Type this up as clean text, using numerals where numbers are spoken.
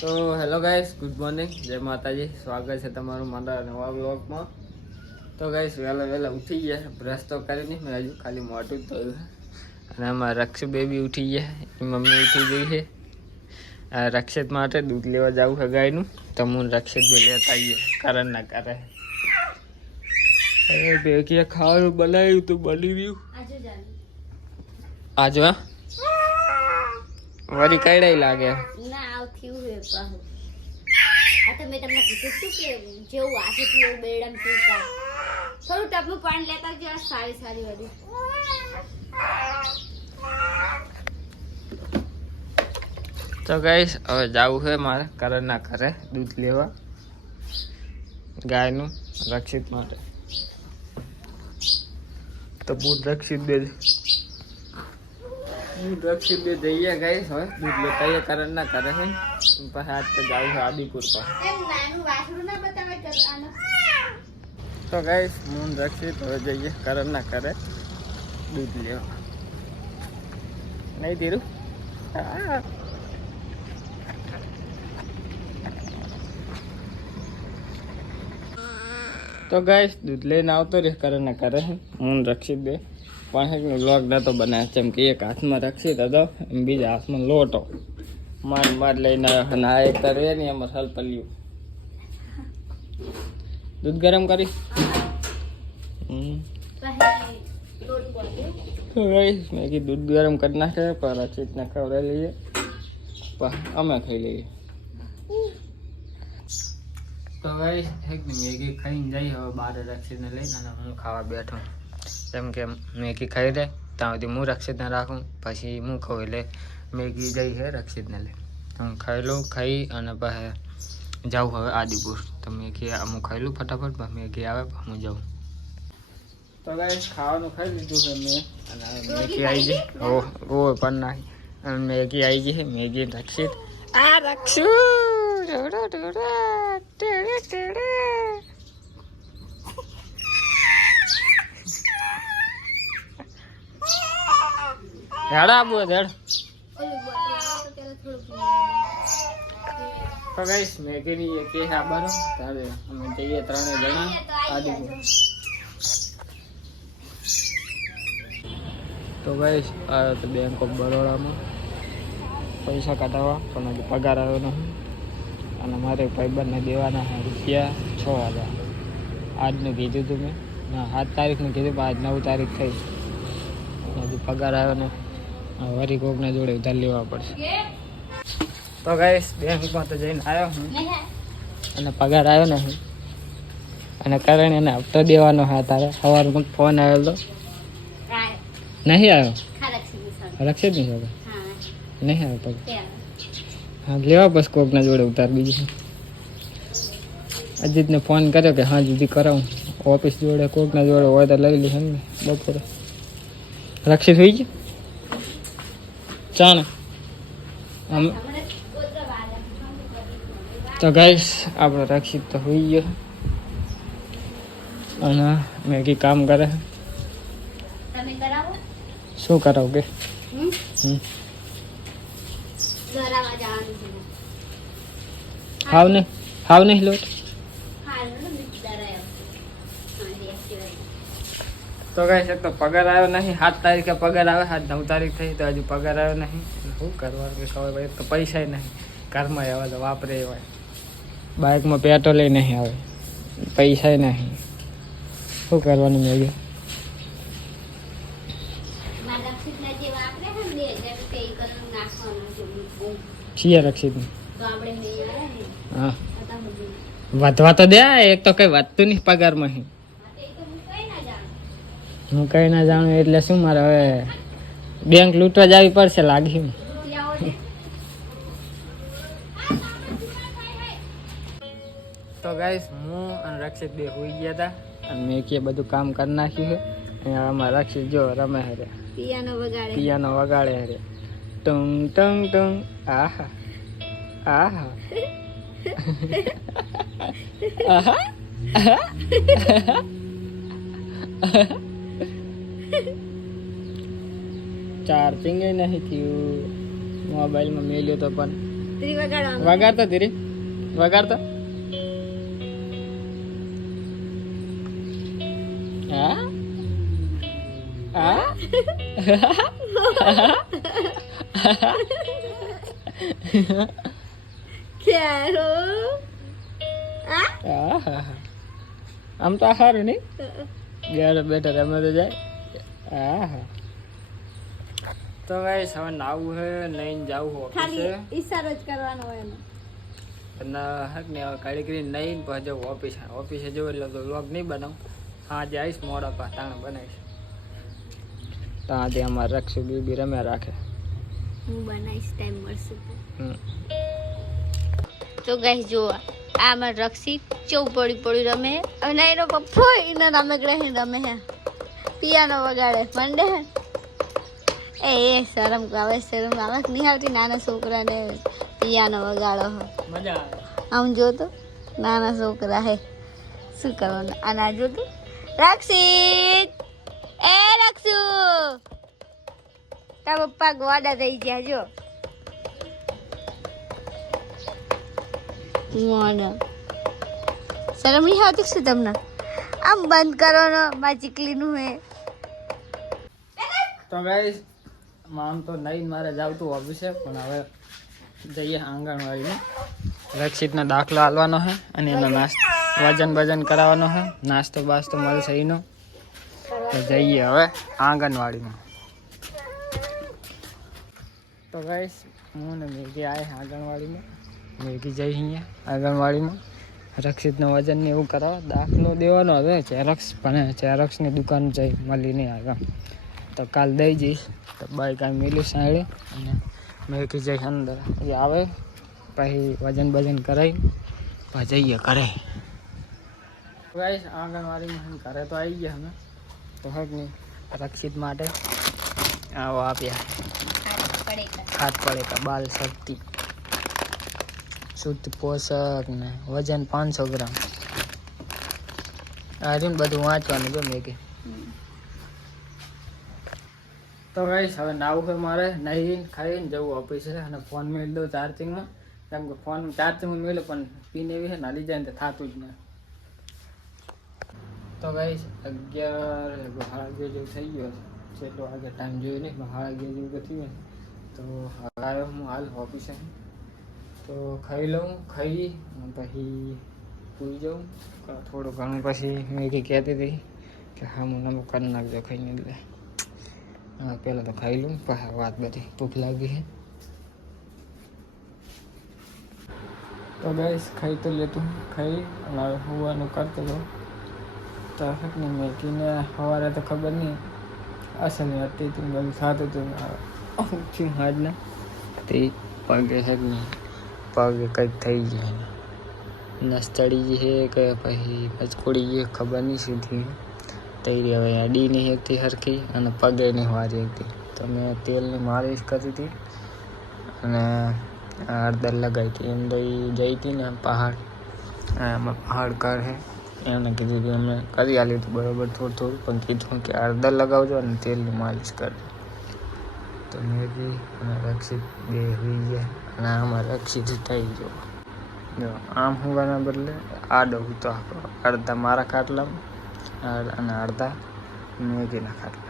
તો hello guys, good morning, જય માતાજી. સ્વાગત છે તમારું મારા નવા વ્લોગમાં. તો ગાઈસ વહેલા ઉઠી ગયા, બ્રશ તો કરી નહીં, મેં હજુ ખાલી મોટું જ થયું છે. અને આમાં રક્ષ બેબી ઉઠી ગયા, એ મમ્મી ઉઠી ગઈ છે. રક્ષિત માટે દૂધ લેવા જવું છે ગાયનું, તો હું રક્ષિત બે લેતા આવીએ કારણ ના કરે. બે કે ખાવાનું બનાવ્યું તો બની રહ્યું આજે વળી કઈડાઈ લાગે ના આવથ્યું હે પાહુ આ તો મેં તમને કીધું હતું કે જેવું આશે તેવું બેડમ પીતા થોડું ટપનું પાણી લેતા જ સારી વળી. તો ગાઈસ હવે જવું છે મારે કારણ ના કરે દૂધ લેવા ગાયનું રક્ષિત માટે. તો બૂટ રક્ષિત બે જઈએ ગાઈસ હવે દૂધ લેતા કારણ ના કરે છે. પછી આજ તો જવું છે આદિપુર પર. નાનું વાસરું ના બતાવે આનો. તો ગાઈસ હું રક્ષિત હવે જઈએ કારણ ના કરે દૂધ લેવા. નહીં ધીરું તો ગાઈસ દૂધ લઈને આવતો રહે કારણ ના કરે હું રક્ષિત બે પણ વ્લોગ નતો બનાવે જેમ કે એક હાથમાં રક્ષિત હતો બીજા હાથમાં લોટો માર લઈને આવ્યો અને આ એક તરે ને એમાં હલપલ્યું દૂધ ગરમ કરી. તો ગાઈસ મેં કીધું દૂધ ગરમ કરી નાખે પણ રક્ષિતને ખવડાવી લઈએ અમે ખાઈ લઈએ. તો ગાઈસ મેગી ખાઈને જઈ હવે બાર રક્ષિતને લઈને અને હું ખાવા બેઠો. જેમ કે મેગી ખાઈ રહે ત્યાં સુધી હું રક્ષિતને રાખું, પછી હું ખાઉં એટલે મેગી જઈ છે રક્ષિતને લઈ હું ખાઈ લઉં. ખાઈ અને પછી જાઉં હવે આદિપુર. તો મેગી હું ખાઈ લઉં ફટાફટ, મેગી આવે હું જાઉં. તો ગાઈસ ખાવાનું ખાઈ લીધું છે મેં અને મેગી આવી ગઈ ઓ પણ નાખી અને મેગી આવી ગઈ છે. મેગી રક્ષિત આ રક્ષુ હેડા બો હેડ. તો ગાઈસ મેગીની એક આબારો તારે અમે જઈએ ત્રણે જણા આદિપુર. તો ગાઈસ આ તો બેંક ઓફ બરોડામાં પૈસા કાઢવા પણ હજી પગાર આવ્યો નથી અને મારે ભાઈબંધને દેવાના છે રૂપિયા 6,000. આજનું કીધું હતું મેં, ના 7 તારીખનું કીધું પણ આજ 9 તારીખ થઈ હજી પગાર આવ્યો ને વરી કોકના જોડે ઉધાર લેવા પડશે. તો ગાઈસ બેંકમાં તો જઈને આવ્યો હું અને પગાર આવ્યો નથી અને કારણ એને હપ્તો દેવાનો હા તારે સવારમાં ફોન આવ્યો તો નહીં આવ્યો રક્ષિત નહીં આવ્યો નહીં આવ્યો પગાર. હા લેવા બસ કોકના જોડે ઉતાર. બીજું અજીતને ફોન કર્યો કે હા જુદી કરાવું ઓફિસ જોડે કોકના જોડે હોય તો લઈ લઈ ને બપોરે. રક્ષિત હોઈ ગયો ચાણે અમે તો ગાઈસ આપણો રક્ષિત તો હોઈ ગયો અને મેગી કામ કરે. શું કરાવું કે હાવ નહીં લોટ. તો ગાઈસ એક તો પગાર આવ્યો નહીં. 7 તારીખે પગાર આવે, આજ 9 તારીખ થઈ તો હજુ પગાર આવ્યો નહીં. શું કરવાનું કે ખબર ભાઈ, એક તો પૈસા નહીં ઘરમાં આવે તો વાપરે હોય, બાઇકમાં પેટ્રોલ નહીં આવે, પૈસા નહીં. શું કરવાનું મેં છીએ રક્ષિત હા વધવા તો દે. એક તો કઈ વધતું નહીં પગારમાં. હું કઈ ના જાણું એટલે શું મારે હવે બેંક લૂંટવા જવી પડશે લાગી. તો ગાઈસ હું અને રક્ષિત બે હોઈ ગયા હતા અને મેં કે બધું કામ કરી નાખ્યું છે. અહીંયા આમાં રક્ષિત જો રમે હરે પિયાનો વગાડે હરે ટંગ ટંગ ટંગ. આહા આહા આહા ચાર્જિંગ નહીં થયું, મોબાઈલમાં મેલ્યો તો પણ ત્રી વગાડવાનું વગાડતો ધીરે વગાડતો હા હા ક્યારો આમ તો સારું નહીં બેઠા બેઠા રમે તો જાય હા તો ભાઈ હવે નાવું હે નહીં જવું ખાલી ઓફિસે ઈશારો જ કરવાનો હોય એનો અને હક ને હવે કાઢી કરીને નહીં પછી જવું ઓફિસે જવું એટલે તો વ્લોગ નહીં બનાવું હા જે આવીશ મોડા પા તાણે બનાવીશ તો આજે અમારે રક્ષુ બીબી રમ્યા રાખે હું બનાવીશ ટાઈમ મળશે હમ. તો ગાઈસ જો આ માર રક્ષિત ચૌ પડી રમે અને એનો પપ્પો એના રમકડા રમે હે પિયાનો વગાડે મંડે હે એ શરમ આવે નહીં આવતી નાના છોકરાને પિયાનો વગાડો હો મજા આવે આમ જો તો નાના છોકરા હે શું કરવાનું અને આ જો તો રક્ષિત એ રક્ષુ તારા પપ્પા ગોડા થઈ ગયા જો શરમ નહીં આવતી શું તમને આમ બંધ કરો ને મારી ચીકલીનું હે તો ગાઈસ આમ તો નહીં મારે જાવતું ઓફિસે પણ હવે જઈએ આંગણવાડીમાં રક્ષિતનો દાખલો હાલવાનો છે અને એનો વજન બજન કરાવવાનો છે નાસ્તો બાસ્તો મળશે એનો તો જઈએ હવે આંગણવાડીમાં તો ગાઈસ હું ને મેઘી આવ્યા આંગણવાડીમાં મેઘી જઈ અહીંયા આંગણવાડીમાં રક્ષિતનો વજન ને એવું કરાવવા દાખલો દેવાનો હતો ચેરોક્સ પણ ચેરોક્સની દુકાન જઈ મળી નહીં આગળ તો કાલ દઈ જઈશ તો બાઈક કાંઈ મિલી સાંડે અને મેઘી જઈ અંદર એ આવે પછી વજન બજન કરાવી પછી જઈએ ઘરે ગાઈસ આંગણવાડીમાં ઘરે તો આવી ગયા અમે તો હક નહીં રક્ષિત માટે આવો આપ્યા હાથ પડે કા બાલ શક્તિ શુદ્ધ પોષક ને વજન 500 ગ્રામ આર્યન બધું વાંચવાનું જો મેં કે તો ગાઈસ હવે નાવું છે મારે નહીં ખાઈને જવું ઓફિસે અને ફોન મેળ દઉં ચાર્જિંગમાં કેમ કે ફોન ચાર્જિંગમાં મેળ્યો પણ પીન એવી છે ને હાલી જાય ને તો થતું જ નહીં તો ગાઈસ 11 જેવું થઈ ગયો છે એટલો આગળ ટાઈમ જોયો નહીં પણ 11 જેવું તો થયું તો આવ્યો હું હાલ ઓફિસે તો ખાઈ લઉં ખાઈ પછી પૂરી જાઉં થોડું ઘણું પછી મેગી કહેતી હતી કે હા હું નમક કરી નાખજો ખાઈને એટલે પહેલાં તો ખાઈ લઉં પછી વાત બધી ભૂખ લાગી છે તો ગાઈસ ખાઈ તો લેતું ખાઈ અને હવે હોવાનું કરતો હતો તો ને મેગીને સવારે તો ખબર નહીં અસલ હતી તું બધું થતું હતું થયું આજના તે પગે છે કે નહીં પગે કંઈક થઈ ગયું નસ ચડી ગઈ છે કે પછી પચકોડી ગઈ ખબર નહીં શું થયું તઈ હવે અડી નહીં એકથી સરખી અને પગે નહીં વારી એકથી તો મેં તેલની માલિશ કરી હતી અને હળદર લગાવી હતી એમ જઈ હતી ને પહાડ એમાં પહાડ કર છે એમને કીધું કે અમે કરી આલી હતું બરાબર થોડું થોડું પણ કીધું કે હળદર લગાવજો અને તેલની માલિશ કરજો તો મેગી અને રક્ષિત બે હોઈ ગયા અને આમાં રક્ષિત થઈ ગયો જો આમ હોવાના બદલે આડો તો અડધા મારા ખાટલામાં અને અડધા મેગીના ખાટલા